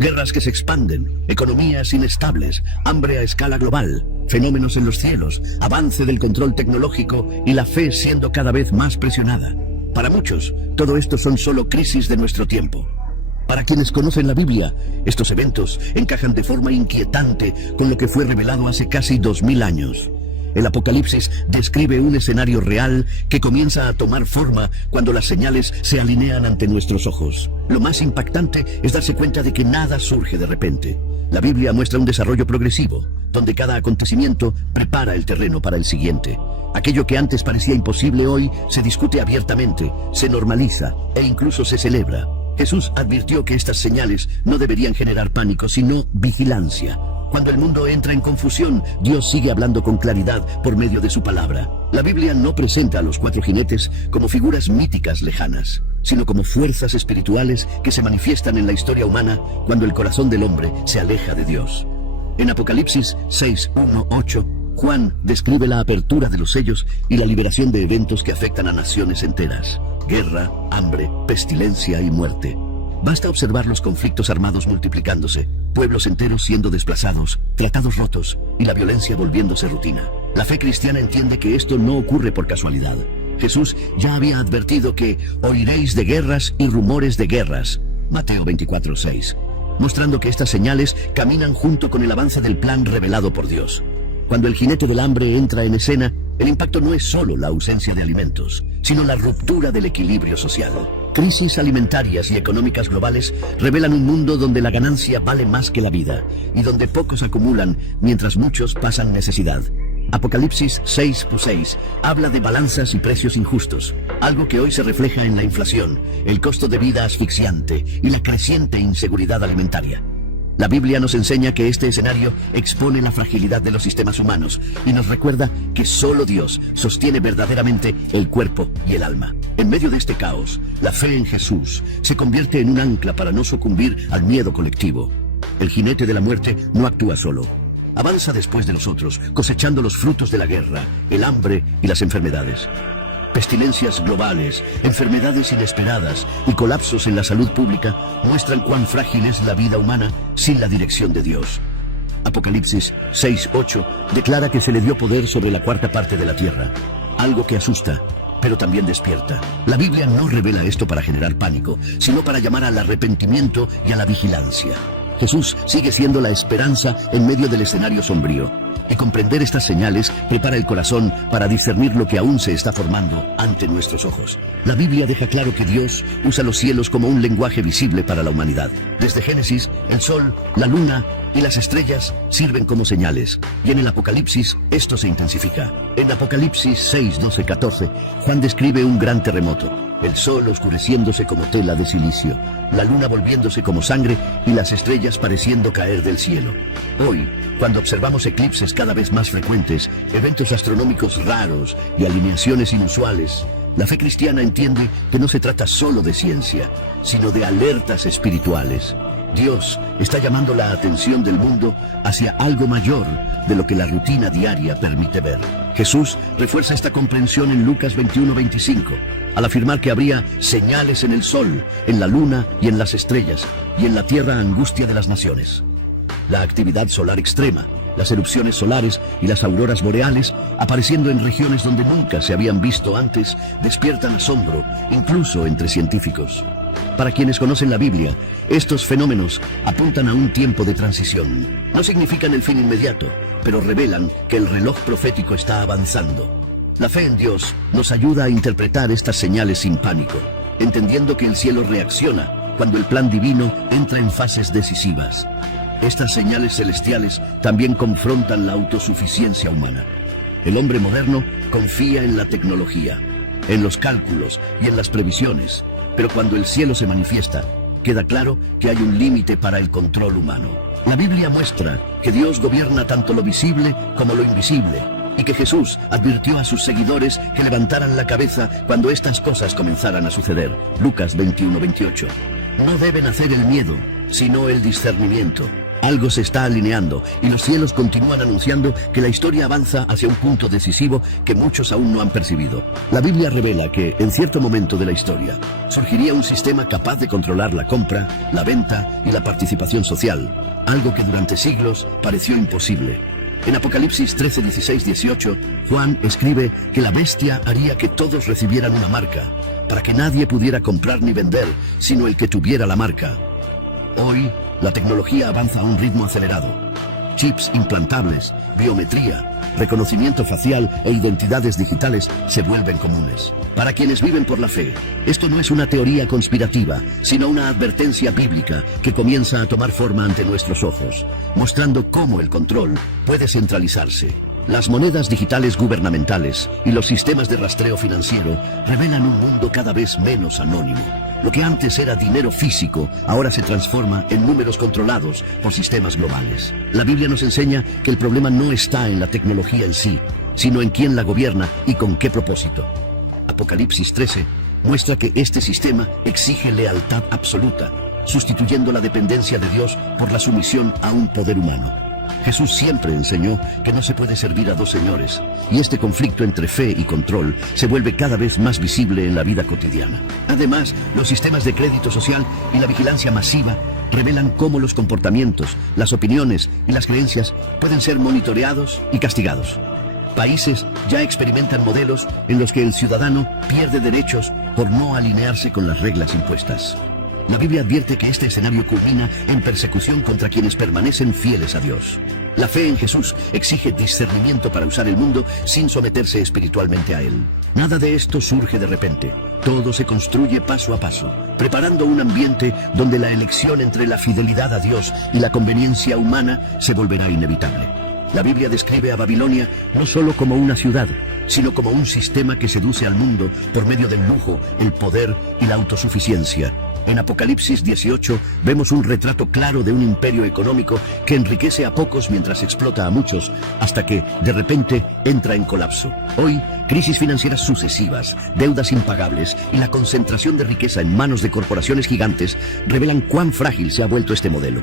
Guerras que se expanden, economías inestables, hambre a escala global, fenómenos en los cielos, avance del control tecnológico y la fe siendo cada vez más presionada. Para muchos, todo esto son solo crisis de nuestro tiempo. Para quienes conocen la Biblia, estos eventos encajan de forma inquietante con lo que fue revelado hace casi 2000 años. El Apocalipsis describe un escenario real que comienza a tomar forma cuando las señales se alinean ante nuestros ojos. Lo más impactante es darse cuenta de que nada surge de repente. La Biblia muestra un desarrollo progresivo, donde cada acontecimiento prepara el terreno para el siguiente. Aquello que antes parecía imposible hoy se discute abiertamente, se normaliza e incluso se celebra. Jesús advirtió que estas señales no deberían generar pánico, sino vigilancia. Cuando el mundo entra en confusión, Dios sigue hablando con claridad por medio de su palabra. La Biblia no presenta a los 4 jinetes como figuras míticas lejanas, sino como fuerzas espirituales que se manifiestan en la historia humana cuando el corazón del hombre se aleja de Dios. En Apocalipsis 6:1-8, Juan describe la apertura de los sellos y la liberación de eventos que afectan a naciones enteras: guerra, hambre, pestilencia y muerte. Basta observar los conflictos armados multiplicándose, pueblos enteros siendo desplazados, tratados rotos y la violencia volviéndose rutina. La fe cristiana entiende que esto no ocurre por casualidad. Jesús ya había advertido que oiréis de guerras y rumores de guerras, Mateo 24:6, mostrando que estas señales caminan junto con el avance del plan revelado por Dios. Cuando el jinete del hambre entra en escena, el impacto no es solo la ausencia de alimentos, sino la ruptura del equilibrio social. Crisis alimentarias y económicas globales revelan un mundo donde la ganancia vale más que la vida y donde pocos acumulan mientras muchos pasan necesidad. Apocalipsis 6:6 habla de balanzas y precios injustos, algo que hoy se refleja en la inflación, el costo de vida asfixiante y la creciente inseguridad alimentaria. La Biblia nos enseña que este escenario expone la fragilidad de los sistemas humanos y nos recuerda que solo Dios sostiene verdaderamente el cuerpo y el alma. En medio de este caos, la fe en Jesús se convierte en un ancla para no sucumbir al miedo colectivo. El jinete de la muerte no actúa solo. Avanza después de nosotros, cosechando los frutos de la guerra, el hambre y las enfermedades. Pestilencias globales, enfermedades inesperadas y colapsos en la salud pública muestran cuán frágil es la vida humana sin la dirección de Dios. Apocalipsis 6:8 declara que se le dio poder sobre la 1/4 parte de la tierra, algo que asusta, pero también despierta. La Biblia no revela esto para generar pánico, sino para llamar al arrepentimiento y a la vigilancia. Jesús sigue siendo la esperanza en medio del escenario sombrío. Y comprender estas señales prepara el corazón para discernir lo que aún se está formando ante nuestros ojos. La Biblia deja claro que Dios usa los cielos como un lenguaje visible para la humanidad. Desde Génesis, el sol, la luna y las estrellas sirven como señales, y en el Apocalipsis esto se intensifica. En Apocalipsis 6:12-14, Juan describe un gran terremoto, el sol oscureciéndose como tela de silicio, la luna volviéndose como sangre y las estrellas pareciendo caer del cielo. Hoy, cuando observamos eclipses cada vez más frecuentes, eventos astronómicos raros y alineaciones inusuales, la fe cristiana entiende que no se trata solo de ciencia, sino de alertas espirituales. Dios está llamando la atención del mundo hacia algo mayor de lo que la rutina diaria permite ver. Jesús refuerza esta comprensión en Lucas 21:25, al afirmar que habría señales en el sol, en la luna y en las estrellas, y en la tierra angustia de las naciones. La actividad solar extrema, las erupciones solares y las auroras boreales, apareciendo en regiones donde nunca se habían visto antes, despiertan asombro, incluso entre científicos. Para quienes conocen la Biblia, estos fenómenos apuntan a un tiempo de transición. No significan el fin inmediato, pero revelan que el reloj profético está avanzando. La fe en Dios nos ayuda a interpretar estas señales sin pánico, entendiendo que el cielo reacciona cuando el plan divino entra en fases decisivas. Estas señales celestiales también confrontan la autosuficiencia humana. El hombre moderno confía en la tecnología, en los cálculos y en las previsiones, pero cuando el cielo se manifiesta, queda claro que hay un límite para el control humano. La Biblia muestra que Dios gobierna tanto lo visible como lo invisible, y que Jesús advirtió a sus seguidores que levantaran la cabeza cuando estas cosas comenzaran a suceder. Lucas 21:28. No deben hacer el miedo, sino el discernimiento. Algo se está alineando y los cielos continúan anunciando que la historia avanza hacia un punto decisivo que muchos aún no han percibido. La Biblia revela que, en cierto momento de la historia, surgiría un sistema capaz de controlar la compra, la venta y la participación social, algo que durante siglos pareció imposible. En Apocalipsis 13, 16, 18, Juan escribe que la bestia haría que todos recibieran una marca, para que nadie pudiera comprar ni vender, sino el que tuviera la marca. Hoy, la tecnología avanza a un ritmo acelerado. Chips implantables, biometría, reconocimiento facial e identidades digitales se vuelven comunes. Para quienes viven por la fe, esto no es una teoría conspirativa, sino una advertencia bíblica que comienza a tomar forma ante nuestros ojos, mostrando cómo el control puede centralizarse. Las monedas digitales gubernamentales y los sistemas de rastreo financiero revelan un mundo cada vez menos anónimo. Lo que antes era dinero físico, ahora se transforma en números controlados por sistemas globales. La Biblia nos enseña que el problema no está en la tecnología en sí, sino en quién la gobierna y con qué propósito. Apocalipsis 13 muestra que este sistema exige lealtad absoluta, sustituyendo la dependencia de Dios por la sumisión a un poder humano. Jesús siempre enseñó que no se puede servir a dos señores, y este conflicto entre fe y control se vuelve cada vez más visible en la vida cotidiana. Además, los sistemas de crédito social y la vigilancia masiva revelan cómo los comportamientos, las opiniones y las creencias pueden ser monitoreados y castigados. Países ya experimentan modelos en los que el ciudadano pierde derechos por no alinearse con las reglas impuestas. La Biblia advierte que este escenario culmina en persecución contra quienes permanecen fieles a Dios. La fe en Jesús exige discernimiento para usar el mundo sin someterse espiritualmente a él. Nada de esto surge de repente. Todo se construye paso a paso, preparando un ambiente donde la elección entre la fidelidad a Dios y la conveniencia humana se volverá inevitable. La Biblia describe a Babilonia no solo como una ciudad, sino como un sistema que seduce al mundo por medio del lujo, el poder y la autosuficiencia. En Apocalipsis 18 vemos un retrato claro de un imperio económico que enriquece a pocos mientras explota a muchos, hasta que, de repente, entra en colapso. Hoy, crisis financieras sucesivas, deudas impagables y la concentración de riqueza en manos de corporaciones gigantes revelan cuán frágil se ha vuelto este modelo.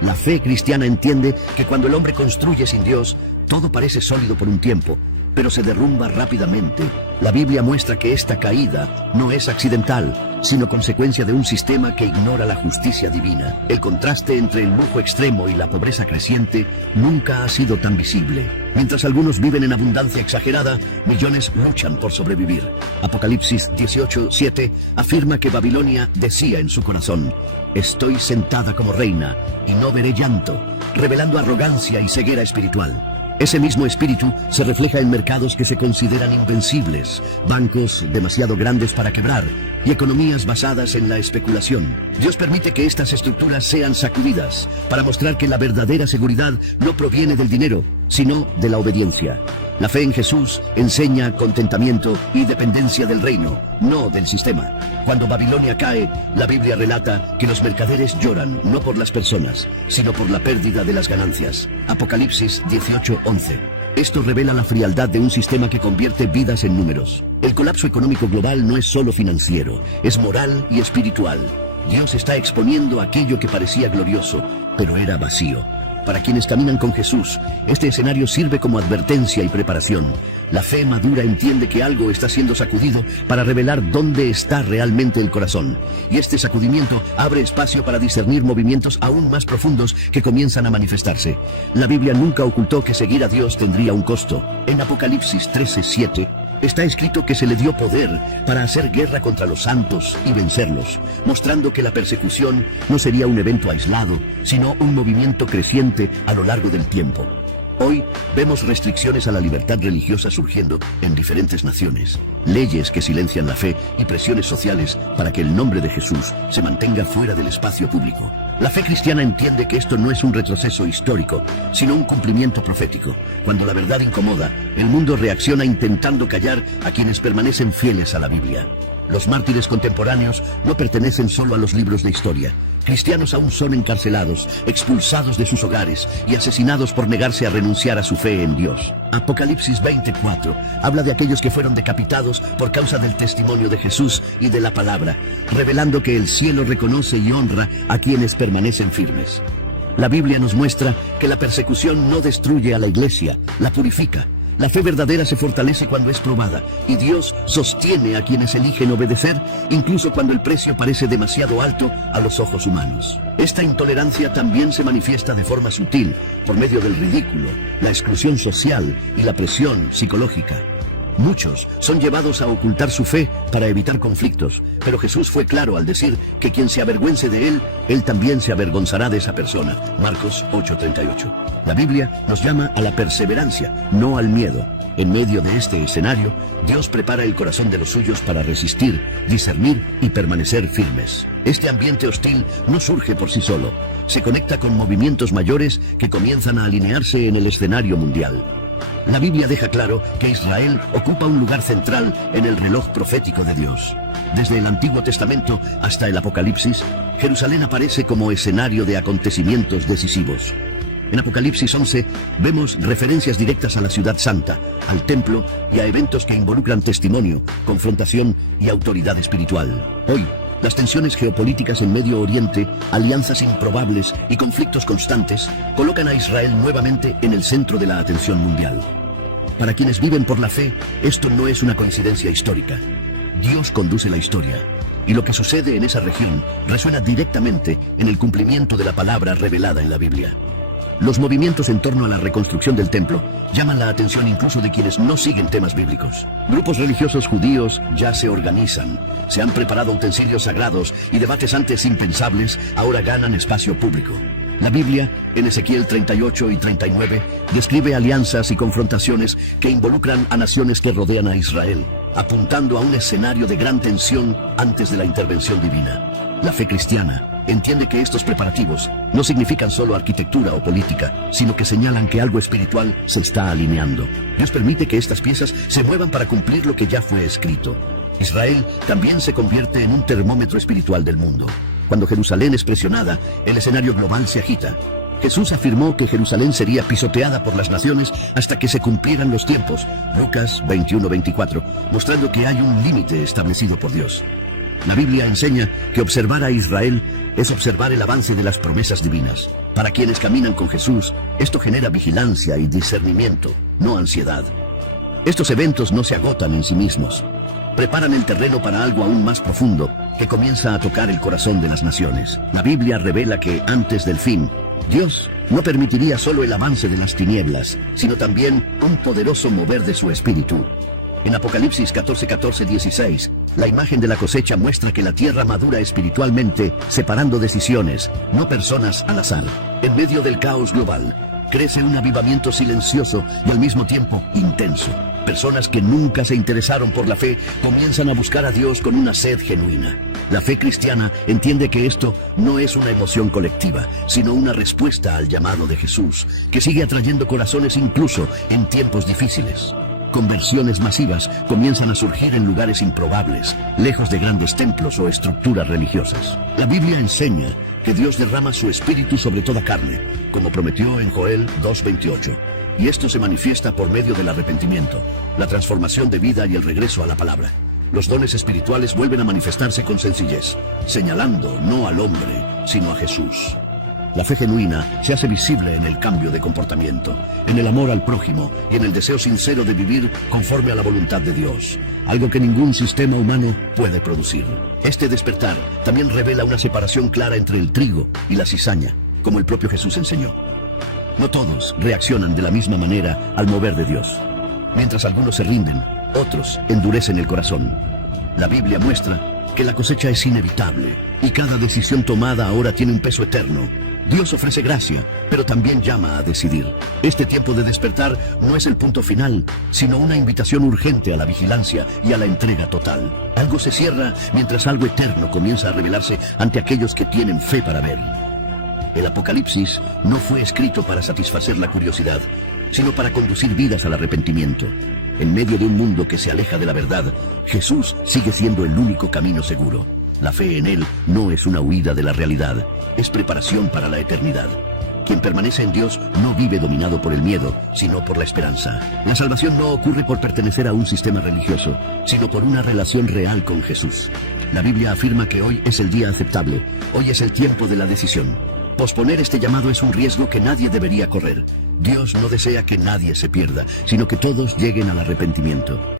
La fe cristiana entiende que cuando el hombre construye sin Dios, todo parece sólido por un tiempo, pero se derrumba rápidamente. La Biblia muestra que esta caída no es accidental, sino consecuencia de un sistema que ignora la justicia divina. El contraste entre el lujo extremo y la pobreza creciente nunca ha sido tan visible. Mientras algunos viven en abundancia exagerada, millones luchan por sobrevivir. Apocalipsis 18:7 afirma que Babilonia decía en su corazón: «Estoy sentada como reina y no veré llanto», revelando arrogancia y ceguera espiritual. Ese mismo espíritu se refleja en mercados que se consideran invencibles, bancos demasiado grandes para quebrar y economías basadas en la especulación. Dios permite que estas estructuras sean sacudidas para mostrar que la verdadera seguridad no proviene del dinero, sino de la obediencia. La fe en Jesús enseña contentamiento y dependencia del reino, no del sistema. Cuando Babilonia cae, la Biblia relata que los mercaderes lloran no por las personas, sino por la pérdida de las ganancias. Apocalipsis 18:11. Esto revela la frialdad de un sistema que convierte vidas en números. El colapso económico global no es solo financiero, es moral y espiritual. Dios está exponiendo aquello que parecía glorioso, pero era vacío. Para quienes caminan con Jesús, este escenario sirve como advertencia y preparación. La fe madura entiende que algo está siendo sacudido para revelar dónde está realmente el corazón. Y este sacudimiento abre espacio para discernir movimientos aún más profundos que comienzan a manifestarse. La Biblia nunca ocultó que seguir a Dios tendría un costo. En Apocalipsis 13:7 está escrito que se le dio poder para hacer guerra contra los santos y vencerlos, mostrando que la persecución no sería un evento aislado, sino un movimiento creciente a lo largo del tiempo. Hoy vemos restricciones a la libertad religiosa surgiendo en diferentes naciones, leyes que silencian la fe y presiones sociales para que el nombre de Jesús se mantenga fuera del espacio público. La fe cristiana entiende que esto no es un retroceso histórico, sino un cumplimiento profético. Cuando la verdad incomoda, el mundo reacciona intentando callar a quienes permanecen fieles a la Biblia. Los mártires contemporáneos no pertenecen solo a los libros de historia. Cristianos aún son encarcelados, expulsados de sus hogares y asesinados por negarse a renunciar a su fe en Dios. Apocalipsis 24 habla de aquellos que fueron decapitados por causa del testimonio de Jesús y de la palabra, revelando que el cielo reconoce y honra a quienes permanecen firmes. La Biblia nos muestra que la persecución no destruye a la iglesia, la purifica. La fe verdadera se fortalece cuando es probada, y Dios sostiene a quienes eligen obedecer, incluso cuando el precio parece demasiado alto a los ojos humanos. Esta intolerancia también se manifiesta de forma sutil, por medio del ridículo, la exclusión social y la presión psicológica. Muchos son llevados a ocultar su fe para evitar conflictos, pero Jesús fue claro al decir que quien se avergüence de él también se avergonzará de esa persona. Marcos 8:38. La Biblia nos llama a la perseverancia, no al miedo. En medio de este escenario, Dios prepara el corazón de los suyos para resistir, discernir y permanecer firmes. Este ambiente hostil no surge por sí solo, se conecta con movimientos mayores que comienzan a alinearse en el escenario mundial. La Biblia deja claro que Israel ocupa un lugar central en el reloj profético de Dios. Desde el Antiguo Testamento hasta el Apocalipsis, Jerusalén aparece como escenario de acontecimientos decisivos. En Apocalipsis 11 vemos referencias directas a la ciudad santa, al templo y a eventos que involucran testimonio, confrontación y autoridad espiritual. Hoy, las tensiones geopolíticas en Medio Oriente, alianzas improbables y conflictos constantes colocan a Israel nuevamente en el centro de la atención mundial. Para quienes viven por la fe, esto no es una coincidencia histórica. Dios conduce la historia, y lo que sucede en esa región resuena directamente en el cumplimiento de la palabra revelada en la Biblia. Los movimientos en torno a la reconstrucción del templo llaman la atención incluso de quienes no siguen temas bíblicos. Grupos religiosos judíos ya se organizan, se han preparado utensilios sagrados y debates antes impensables ahora ganan espacio público. La Biblia, en Ezequiel 38 y 39, describe alianzas y confrontaciones que involucran a naciones que rodean a Israel, apuntando a un escenario de gran tensión antes de la intervención divina. La fe cristiana entiende que estos preparativos no significan solo arquitectura o política, sino que señalan que algo espiritual se está alineando. Dios permite que estas piezas se muevan para cumplir lo que ya fue escrito. Israel también se convierte en un termómetro espiritual del mundo. Cuando Jerusalén es presionada, el escenario global se agita. Jesús afirmó que Jerusalén sería pisoteada por las naciones hasta que se cumplieran los tiempos. Lucas 21:24, mostrando que hay un límite establecido por Dios. La Biblia enseña que observar a Israel es observar el avance de las promesas divinas. Para quienes caminan con Jesús, esto genera vigilancia y discernimiento, no ansiedad. Estos eventos no se agotan en sí mismos. Preparan el terreno para algo aún más profundo, que comienza a tocar el corazón de las naciones. La Biblia revela que antes del fin, Dios no permitiría solo el avance de las tinieblas, sino también un poderoso mover de su espíritu. En Apocalipsis 14:16, la imagen de la cosecha muestra que la tierra madura espiritualmente, separando decisiones, no personas al azar. En medio del caos global, crece un avivamiento silencioso y al mismo tiempo intenso. Personas que nunca se interesaron por la fe comienzan a buscar a Dios con una sed genuina. La fe cristiana entiende que esto no es una emoción colectiva, sino una respuesta al llamado de Jesús, que sigue atrayendo corazones incluso en tiempos difíciles. Conversiones masivas comienzan a surgir en lugares improbables, lejos de grandes templos o estructuras religiosas. La Biblia enseña que Dios derrama su espíritu sobre toda carne, como prometió en Joel 2:28. Y esto se manifiesta por medio del arrepentimiento, la transformación de vida y el regreso a la palabra. Los dones espirituales vuelven a manifestarse con sencillez, señalando no al hombre, sino a Jesús. La fe genuina se hace visible en el cambio de comportamiento, en el amor al prójimo y en el deseo sincero de vivir conforme a la voluntad de Dios, algo que ningún sistema humano puede producir. Este despertar también revela una separación clara entre el trigo y la cizaña, como el propio Jesús enseñó. No todos reaccionan de la misma manera al mover de Dios. Mientras algunos se rinden, otros endurecen el corazón. La Biblia muestra que la cosecha es inevitable y cada decisión tomada ahora tiene un peso eterno. Dios ofrece gracia, pero también llama a decidir. Este tiempo de despertar no es el punto final, sino una invitación urgente a la vigilancia y a la entrega total. Algo se cierra mientras algo eterno comienza a revelarse ante aquellos que tienen fe para ver. El Apocalipsis no fue escrito para satisfacer la curiosidad, sino para conducir vidas al arrepentimiento. En medio de un mundo que se aleja de la verdad, Jesús sigue siendo el único camino seguro. La fe en Él no es una huida de la realidad, es preparación para la eternidad. Quien permanece en Dios no vive dominado por el miedo, sino por la esperanza. La salvación no ocurre por pertenecer a un sistema religioso, sino por una relación real con Jesús. La Biblia afirma que hoy es el día aceptable, hoy es el tiempo de la decisión. Posponer este llamado es un riesgo que nadie debería correr. Dios no desea que nadie se pierda, sino que todos lleguen al arrepentimiento.